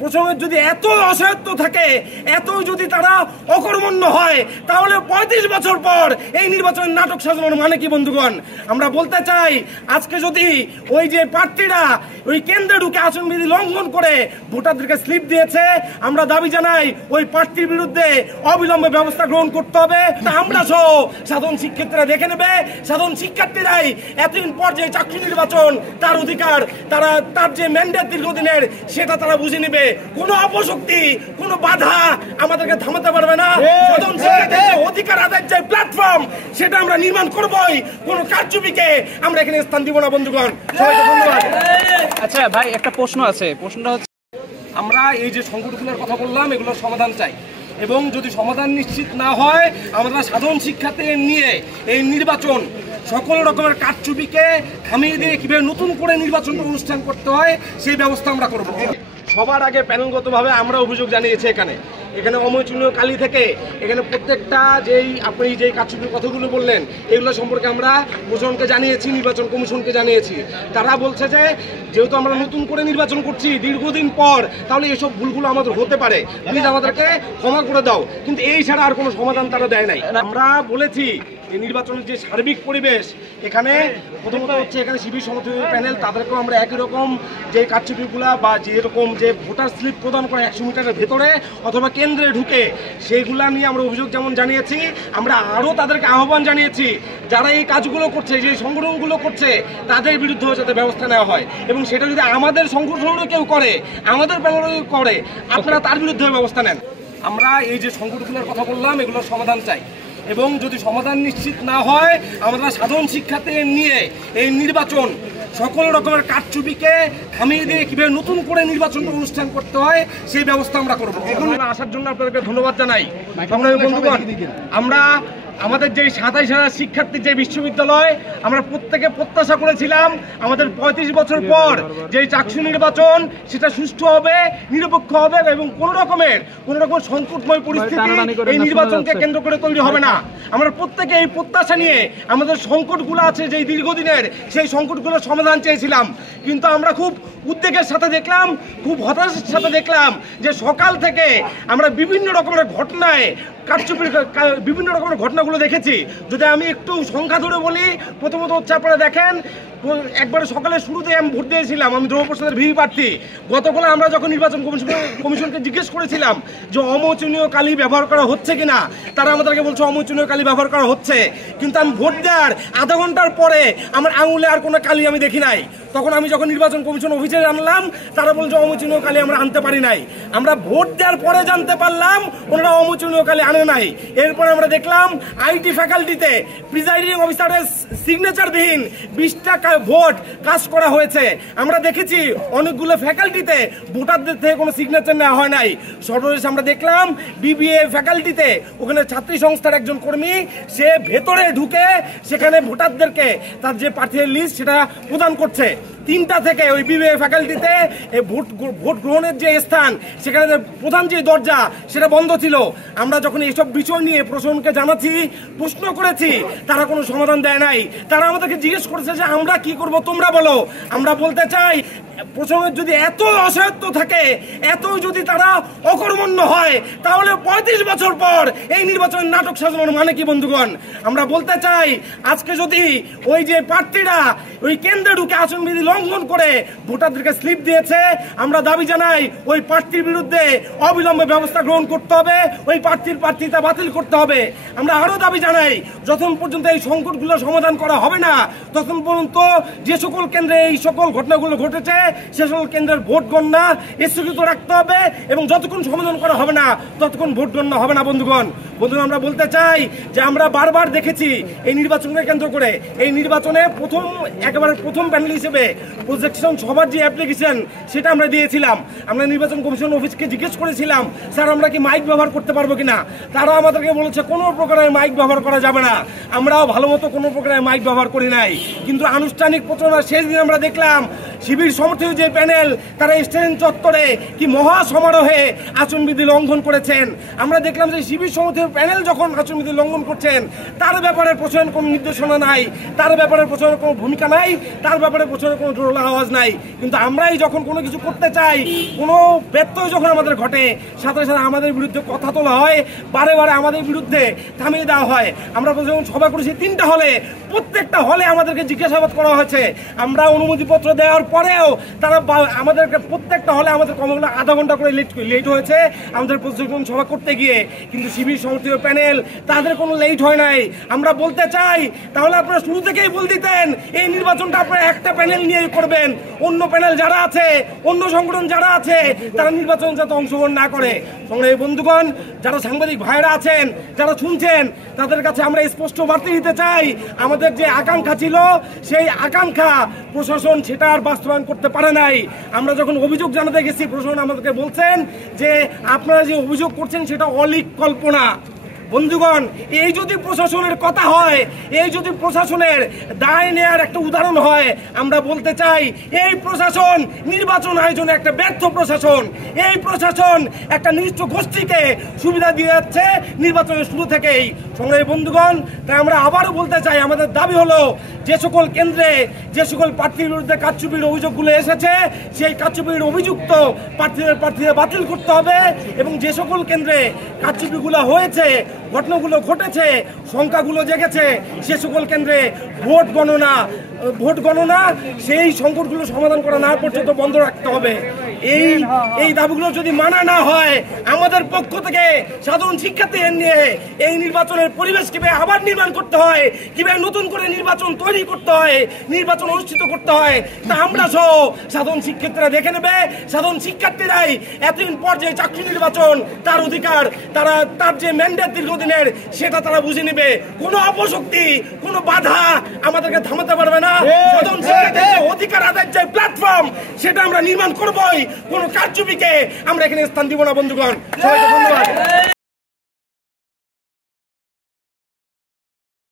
প্রসঙ্গে যদি এত অসহায়ত্ব থাকে, এত যদি তারা অকর্মণ্য হয়, তাহলে ৩৫ বছর পর এই নির্বাচনের নাটক সাজানোর মানে কি বন্ধুগণ? আমরা বলতে চাই, আজকে যদি ওই যে প্রার্থীরা ওই কেন্দ্রে ঢুকে আসনবিধি লঙ্ঘন করে ভোটারদেরকে স্লিপ দিয়েছে, আমরা দাবি জানাই ওই প্রার্থীর বিরুদ্ধে অবিলম্বে ব্যবস্থা গ্রহণ করতে হবে। আমরা সহ সাধারণ শিক্ষার্থীরা দেখে নেবে, সাধারণ শিক্ষার্থীরাই এতদিন পর যে চাকরি নির্বাচন তার অধিকার, তার যে ম্যান্ডেট দীর্ঘদিনের সেটা তারা বুঝে নেবে। কোনো অপশক্তি, কোনো বাধা আমাদেরকে থামাতে পারবে না। সাধারণ শিক্ষার্থীদের অধিকার আদায়ের যে প্ল্যাটফর্ম সেটা আমরা নির্মাণ করবই, কোনো কারচুপিকে আমরা এখানে স্থান দিব না বন্ধুগণ। সবাইকে ধন্যবাদ। আচ্ছা ভাই, একটা প্রশ্ন আছে, প্রশ্নটা হচ্ছে আমরা এই যে সংকটগুলোর কথা বললাম এগুলোর সমাধান চাই, এবং যদি সমাধান নিশ্চিত না হয় আমরা সাধারণ শিক্ষার্থীদের নিয়ে এই নির্বাচন সকল রকমের কারচুপিকে থামিয়ে দিয়ে কীভাবে নতুন করে নির্বাচন অনুষ্ঠান করতে হয় সেই ব্যবস্থা আমরা করব। সবার আগে প্যানেলগতভাবে আমরা অভিযোগ জানিয়েছি এখানে অমোচনীয় কালী থেকে এখানে প্রত্যেকটা আপনি যেই কারচুপির কথাগুলো বললেন এগুলো সম্পর্কে আমরা প্রশাসনকে জানিয়েছি, নির্বাচন কমিশনকে জানিয়েছি। তারা বলছে যে যেহেতু আমরা নতুন করে নির্বাচন করছি দীর্ঘদিন পর, তাহলে এসব ভুলগুলো আমাদের হতে পারে, প্লিজ আমাদেরকে ক্ষমা করে দাও। কিন্তু এই ছাড়া আর কোনো সমাধান তারা দেয় নাই। আমরা বলেছি যে নির্বাচনের যে সার্বিক পরিবেশ, এখানে প্রথমত হচ্ছে এখানে শিবির সমর্থিত প্যানেল তাদেরকেও আমরা একই রকম যে কারচুপিগুলা বা যেরকম যে ভোটার স্লিপ প্রদান করে 100 মিটারের ভেতরে অথবা কেন্দ্রে ঢুকে সেইগুলা নিয়ে আমরা অভিযোগ যেমন জানিয়েছি, আমরা আরও তাদেরকে আহ্বান জানিয়েছি যারা এই কাজগুলো করছে, যে সংগঠনগুলো করছে তাদের বিরুদ্ধে যাতে ব্যবস্থা নেওয়া হয়, এবং সেটা যদি আমাদের সংগঠনেরও কেউ করে, আমাদের প্যানেলেও করে, আপনারা তার বিরুদ্ধে ব্যবস্থা নেন। আমরা এই যে সংকটগুলোর কথা বললাম এগুলোর সমাধান চাই, এবং যদি সমাধান নিশ্চিত না হয় আমরা সাধারণ শিক্ষার্থীদের নিয়ে এই নির্বাচন সকল রকমের কারচুপিকে থামিয়ে দিয়ে কীভাবে নতুন করে নির্বাচন অনুষ্ঠান করতে হয় সেই ব্যবস্থা আমরা করব। এখন আসার জন্য আপনাদেরকে ধন্যবাদ জানাই। বন্ধুগণ, আমরা আমাদের যে 27,000 শিক্ষার্থীর যে বিশ্ববিদ্যালয়, আমরা প্রত্যেকে প্রত্যাশা করেছিলাম আমাদের 35 বছর পর যে চাকসু নির্বাচন সেটা সুষ্ঠু হবে, নিরপেক্ষ হবে, এবং কোনো রকম সংকটময় পরিস্থিতি এই নির্বাচনকে কেন্দ্র করে তৈরি হবে না। আমরা প্রত্যেকে এই প্রত্যাশা নিয়ে আমাদের সংকটগুলো আছে যে দীর্ঘদিনের, সেই সংকটগুলোর সমাধান চেয়েছিলাম। কিন্তু আমরা খুব উদ্বেগের সাথে দেখলাম, খুব হতাশার সাথে দেখলাম যে সকাল থেকে আমরা বিভিন্ন রকমের ঘটনায় কারচুপির বিভিন্ন রকমের ঘটনাগুলো দেখেছি। যদি আমি একটু সংখ্যা ধরে বলি, প্রথমত হচ্ছে আপনারা দেখেন একবারে সকালে শুরুতে আমি ভোট দিয়েছিলাম, আমি ধ্রুব প্রসাদের ভিভি প্রার্থী। গতকাল আমরা যখন নির্বাচন কমিশনকে জিজ্ঞেস করেছিলাম যে অমোচনীয় কালি ব্যবহার করা হচ্ছে কিনা, তারা আমাদেরকে বলছে অমোচনীয় কালি ব্যবহার করা হচ্ছে। কিন্তু আমি ভোট দেওয়ার আধা ঘন্টার পরে আমার আঙুলে আর কোনো কালি আমি দেখি নাই। তখন আমি যখন নির্বাচন কমিশন অফিসে আনলাম, তারা বলছে অমোচনীয় কালি আমরা আনতে পারি নাই। আমরা ভোট দেওয়ার পরে জানতে পারলাম ওনারা অমোচনীয় কালি আনে নাই। এরপরে আমরা দেখলাম আইটি ফ্যাকাল্টিতে প্রিজাইডিং অফিসারের সিগনেচারবিহীন 20টা ভোট কাজ করা হয়েছে। আমরা দেখেছি অনেকগুলো ফ্যাকাল্টিতে ভোটারদের থেকে কোনো সিগনেচার নেওয়া হয় নাই। সর্বশেষ আমরা দেখলাম বিবিএ ফ্যাকাল্টিতে ওখানে ছাত্রী সংস্থার একজন কর্মী সে ভেতরে ঢুকে সেখানে ভোটারদেরকে তার যে প্রার্থীর লিস্ট সেটা প্রদান করছে। 3টা থেকে ওই বিবিএ ফ্যাকাল্টিতে ভোট গ্রহণের যে স্থান সেখানে প্রধান যে দরজা সেটা বন্ধ ছিল। আমরা যখন এইসব বিষয় নিয়ে প্রশাসনকে জানাচ্ছি, প্রশ্ন করেছি, তারা কোনো সমাধান দেয় নাই। তারা আমাদেরকে জিজ্ঞেস করেছে যে আমরা কি করব তোমরা বলো। আমরা বলতে চাই, প্রসঙ্গে যদি এত অসহায়ত্ব থাকে, এত যদি তারা অকর্মণ্য হয়, তাহলে 35 বছর পর এই নির্বাচনের নাটক সাজানোর মানে কি বন্ধুগণ? আমরা বলতে চাই, আজকে যদি ওই যে প্রার্থীরা ওই কেন্দ্রে ঢুকে আসনবিধি লঙ্ঘন করে ভোটারদেরকে স্লিপ দিয়েছে, আমরা দাবি জানাই ওই প্রার্থীর বিরুদ্ধে অবিলম্বে ব্যবস্থা গ্রহণ করতে হবে, ওই প্রার্থিতা বাতিল করতে হবে। আমরা আরও দাবি জানাই, যতক্ষণ পর্যন্ত এই সংকটগুলো সমাধান করা হবে না, ততক্ষণ পর্যন্ত যে সকল কেন্দ্রে এই সকল ঘটনাগুলো ঘটেছে সে সকল কেন্দ্রের ভোট গণনা স্থগিত রাখতে হবে, এবং যতক্ষণ সমাধান করা হবে না ততক্ষণ ভোট গণনা হবে না বন্ধুগণ। আমরা বলতে চাই যে আমরা বারবার দেখেছি এই নির্বাচনকে কেন্দ্র করে, এই নির্বাচনে একেবারে প্রথম প্যানেল হিসেবে প্রজেকশন সবার যে অ্যাপ্লিকেশন সেটা আমরা দিয়েছিলাম। আমরা নির্বাচন কমিশন অফিসকে জিজ্ঞেস করেছিলাম, স্যার আমরা কি মাইক ব্যবহার করতে পারবো কিনা? তারা আমাদেরকে বলেছে কোনো প্রকারের মাইক ব্যবহার করা যাবে না। আমরাও ভালো মতো কোনো প্রকারের মাইক ব্যবহার করি নাই। কিন্তু আনুষ্ঠানিক প্রচারণা শেষ দিন আমরা দেখলাম শিবির সমর্থিত যে প্যানেল তারা স্টেশন চত্বরে কি মহা সমারোহে আচরণবিধি লঙ্ঘন করেছেন। আমরা দেখলাম যে শিবির সমর্থিত প্যানেল যখন আচরণবিধি লঙ্ঘন করছেন তার ব্যাপারে প্রশাসনের কোনো নির্দেশনা নাই, তার ব্যাপারে প্রশাসনের কোনো ভূমিকা নাই, তার ব্যাপারে প্রশাসনের কোনো জোরালো আওয়াজ নাই। কিন্তু আমরাই যখন কোনো কিছু করতে চাই, কোনো ব্যত্যয় যখন আমাদের ঘটে, সাথে সাথে আমাদের বিরুদ্ধে কথা তোলা হয়, বারে বারে আমাদের বিরুদ্ধে থামিয়ে দেওয়া হয়। আমরা যখন সভা করেছি 3টা হলে, প্রত্যেকটা হলে আমাদেরকে জিজ্ঞাসাবাদ করা হয়েছে। আমরা অনুমতিপত্র দেওয়ার পরেও তারা আমাদেরকে প্রত্যেকটা হলে আমাদের কমগুলো আধা ঘন্টা করে লেট হয়েছে আমাদের প্রশাসন সভা করতে গিয়ে। কিন্তু শিবির সমর্থিত প্যানেল তাদের কোনো লেট হয় নাই। আমরা বলতে চাই তাহলে আপনারা শুরু থেকেই বল দিতেন এই নির্বাচনটা আপনারা একটা প্যানেল নিয়ে করবেন, অন্য প্যানেল যারা আছে, অন্য সংগঠন যারা আছে তারা নির্বাচন যাতে অংশগ্রহণ না করে। সংগ্রামী বন্ধুগণ, যারা সাংবাদিক ভাইরা আছেন, যারা শুনছেন, তাদের কাছে আমরা স্পষ্ট বার্তা দিতে চাই, আমাদের যে আকাঙ্ক্ষা ছিল সেই আকাঙ্ক্ষা প্রশাসন সেটা আর বাস্তবায়ন করতে পারে নাই। আমরা যখন অভিযোগ জানাতে গেছি, প্রশাসন আমাদেরকে বলছেন যে আপনারা যে অভিযোগ করছেন সেটা অলীক কল্পনা। বন্ধুগণ, এই যদি প্রশাসনের কথা হয়, এই যদি প্রশাসনের দায় নেয়ার একটা উদাহরণ হয়, আমরা বলতে চাই এই প্রশাসন নির্বাচন আয়োজনে একটা ব্যর্থ প্রশাসন। এই প্রশাসন একটা নির্দিষ্ট গোষ্ঠীকে সুবিধা দিয়ে যাচ্ছে নির্বাচনের শুরু থেকেই। সংগ্রামী বন্ধুগণ, তাই আমরা আবারও বলতে চাই, আমাদের দাবি হলো যে সকল কেন্দ্রে যে সকল প্রার্থীর বিরুদ্ধে কারচুপির অভিযোগগুলো এসেছে সেই কারচুপির অভিযুক্ত প্রার্থীদের বাতিল করতে হবে এবং যে সকল কেন্দ্রে কারচুপিগুলো হয়েছে, ঘটনাগুলো ঘটেছে, সংখ্যাগুলো জেগেছে, সে সকল কেন্দ্রে ভোট গণনা সেই সংকটগুলো সমাধান করা না পর্যন্ত বন্ধ রাখতে হবে। এই দাবিগুলো যদি মানা না হয়, আমাদের পক্ষ থেকে সাধারণ শিক্ষার্থীদের নিয়ে এই নির্বাচনের পরিবেশ কিভাবে আবার নির্মাণ করতে হয়, কিভাবে নতুন করে নির্বাচন তৈরি করতে হয়, নির্বাচন অনুষ্ঠিত করতে হয়, তা আমরা সহ সাধারণ শিক্ষার্থীরা দেখে নেবে। সাধারণ শিক্ষার্থীরাই এতদিন পর যে চাকরি নির্বাচন তার অধিকার, তার যে ম্যান্ডেট দীর্ঘদিনের সেটা তারা বুঝে নেবে। কোনো অপশক্তি, কোনো বাধা আমাদেরকে থামাতে পারবে না। সাধারণ শিক্ষার্থীদের অধিকার আদায়ের যে প্ল্যাটফর্ম সেটা আমরা নির্মাণ করবই। কোনো কারচুপিকে আমরা এখানে স্থান দিব না। বন্ধুগণ, সবাইকে ধন্যবাদ।